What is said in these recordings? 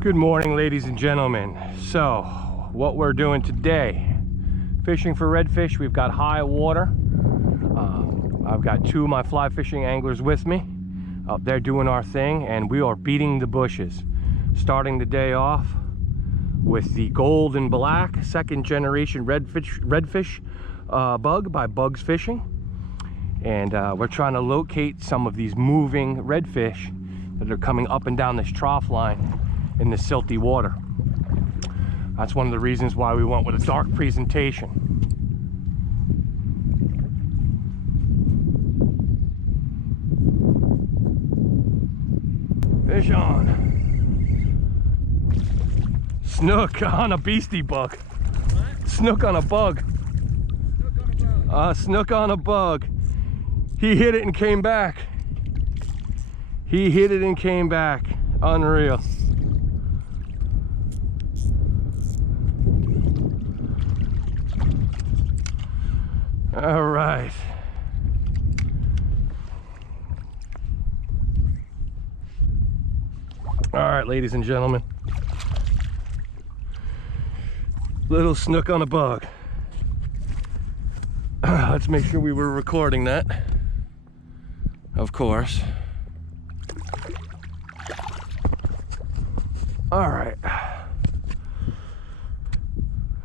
Good morning, ladies and gentlemen. So what we're doing today, fishing for redfish. We've got high water. I've got two of my fly fishing anglers with me out there doing our thing, and we are beating the bushes. Starting the day off with the gold and black second generation redfish bug by Bugs Fishing, and we're trying to locate some of these moving redfish that are coming up and down this trough line in the silty water. That's one of the reasons why we went with a dark presentation. Fish on. Snook on a beastie bug. What? Snook on a bug. Snook on a bug. Snook on a bug. He hit it and came back. He hit it and came back. Unreal. All right. All right, ladies and gentlemen. Little snook on a bug. Let's make sure we were recording that. Of course. All right.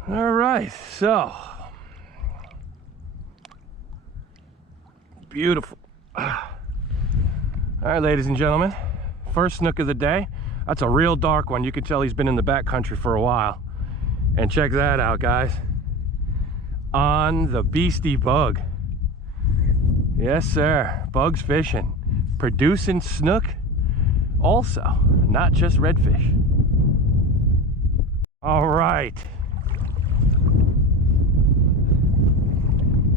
All right, so. Beautiful. All right, ladies and gentlemen, first snook of the day. That's a real dark one. You can tell he's been in the backcountry for a while. And check that out, guys. On the beastie bug. Yes, sir. Bugs Fishing. Producing snook also, not just redfish. All right.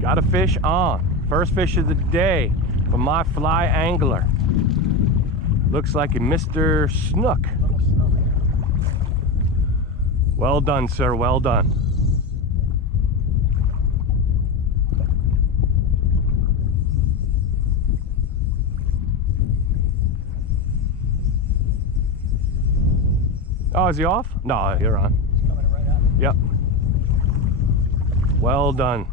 Got a fish on. First fish of the day from my fly angler. Looks like a Mr. Snook. Little snook. Well done, sir. Well done. Oh, is he off? No, you're on. He's coming right at me. Yep. Well done.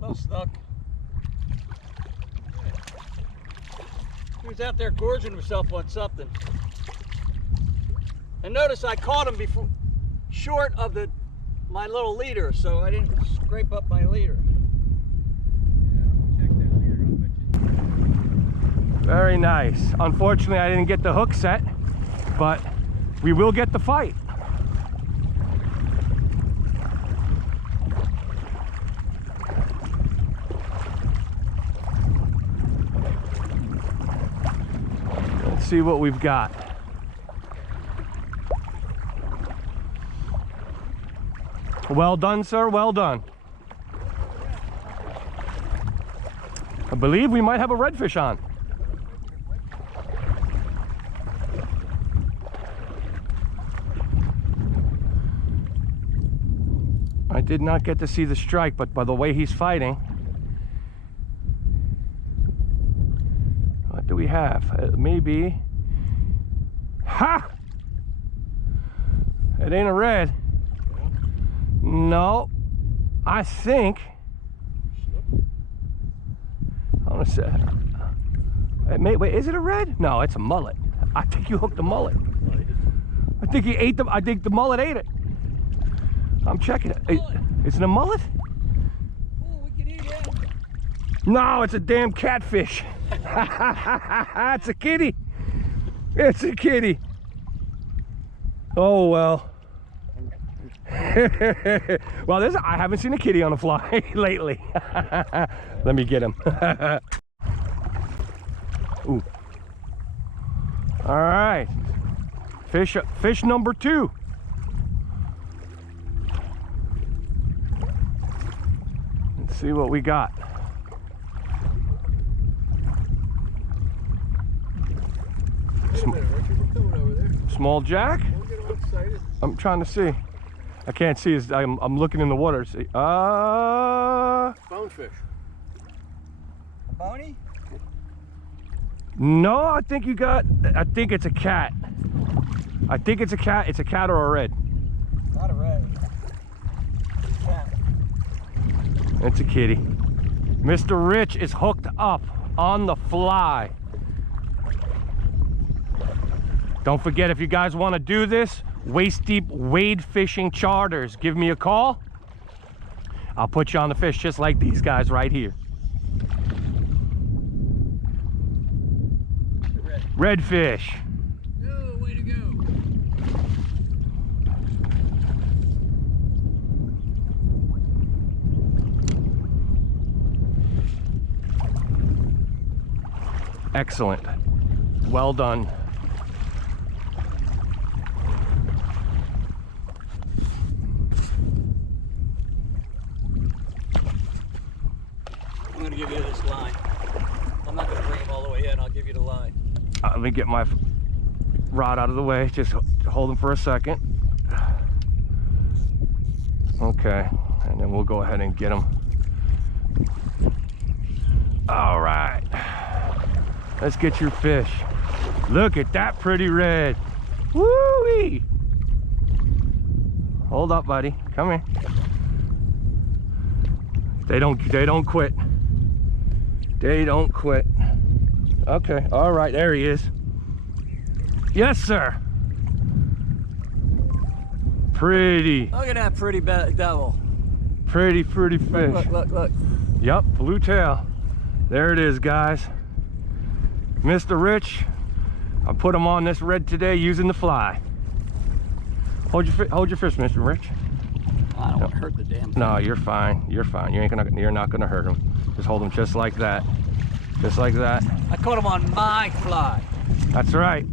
Little snook. He was out there gorging himself on something. And notice I caught him before, short of my little leader, so I didn't scrape up my leader. Very nice. Unfortunately, I didn't get the hook set, but we will get the fight. Let's see what we've got. Well done, sir. Well done. I believe we might have a redfish on. I did not get to see the strike, but by the way he's fighting. What do we have? Maybe. Ha! It ain't a red. No. I think. Hold on a sec. Wait, is it a red? No, it's a mullet. I think you hooked the mullet. I think he ate the. I think the mullet ate it. I'm checking it. It's a mullet? Oh, we can eat it. No, it's a damn catfish. It's a kitty. It's a kitty. Oh, well. Well, I haven't seen a kitty on a fly lately. Let me get him. Ooh. All right. Fish number 2. Let's see what we got. Wait a minute, Richard, we're coming over there. Small jack? Don't get all excited. I'm trying to see. I can't see. I'm looking in the water. See. Bonefish. Bony? No, I think it's a cat. I think it's a cat. It's a cat or a red. Not a red. It's a cat. It's a kitty. Mr. Rich is hooked up on the fly. Don't forget, if you guys want to do this, waist deep wade fishing charters, give me a call. I'll put you on the fish just like these guys right here. Redfish. Oh, way to go. Excellent. Well done. I'm going to give you this line. I'm not going to bring him all the way in. I'll give you the line. Let me get my rod out of the way. Just hold him for a second. Okay, and then we'll go ahead and get him. All right, let's get your fish. Look at that pretty red. Woo-wee! Hold up, buddy. Come here. They don't quit. They don't quit. Okay, all right, there he is. Yes, sir. Pretty. Look at that pretty devil. Pretty fish. Look. Yep, blue tail. There it is, guys. Mr. Rich, I put him on this red today using the fly. Hold your fish, Mr. Rich. I don't want to hurt the damn thing. No, you're fine. You're fine. You're not gonna hurt him. Just hold him just like that. Just like that. I caught him on my fly. That's right.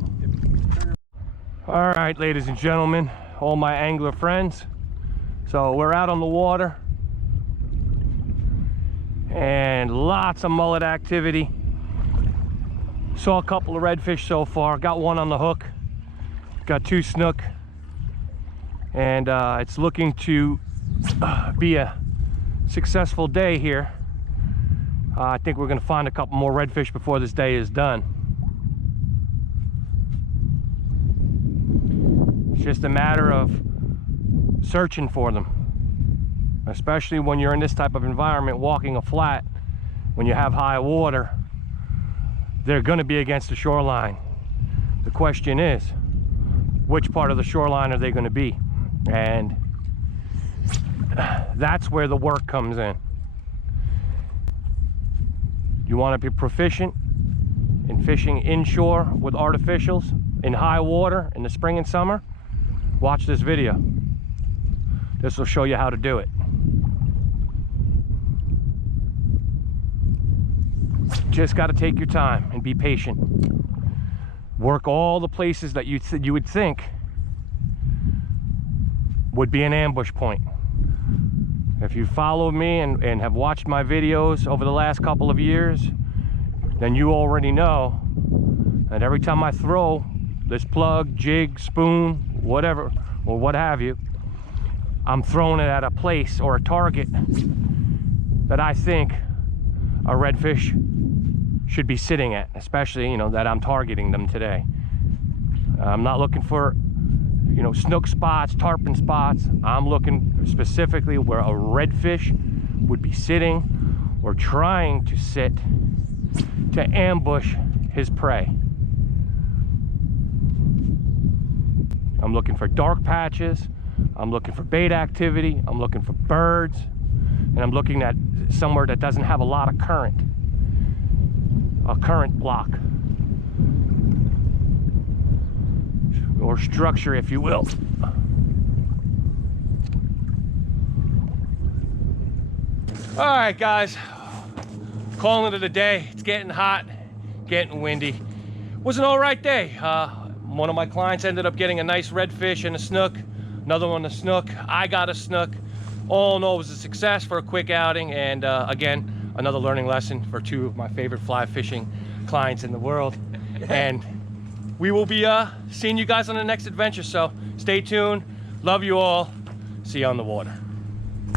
All right, ladies and gentlemen, all my angler friends. So we're out on the water and lots of mullet activity. Saw a couple of redfish so far. Got one on the hook. Got 2 snook. And it's looking to be a successful day here. I think we're going to find a couple more redfish before this day is done. It's just a matter of searching for them, especially when you're in this type of environment, walking a flat. When you have high water, they're going to be against the shoreline. The question is, which part of the shoreline are they going to be? And that's where the work comes in. You want to be proficient in fishing inshore with artificials in high water in the spring and summer? Watch this video. This will show you how to do it. Just got to take your time and be patient. Work all the places that you would think would be an ambush point. If you follow me and have watched my videos over the last couple of years, then you already know that every time I throw this plug, jig, spoon, whatever, or what have you, I'm throwing it at a place or a target that I think a redfish should be sitting at, especially, you know, that I'm targeting them today. I'm not looking for, you know, snook spots, tarpon spots. I'm looking specifically where a redfish would be sitting or trying to sit to ambush his prey. I'm looking for dark patches. I'm looking for bait activity. I'm looking for birds. And I'm looking at somewhere that doesn't have a lot of current. A current block. Or structure, if you will. All right, guys. Calling it a day. It's getting hot, getting windy. Was an all right day. One of my clients ended up getting a nice redfish and a snook. Another one a snook. I got a snook. All in all, it was a success for a quick outing. And again, another learning lesson for 2 of my favorite fly fishing clients in the world. And we will be seeing you guys on the next adventure. So stay tuned. Love you all. See you on the water.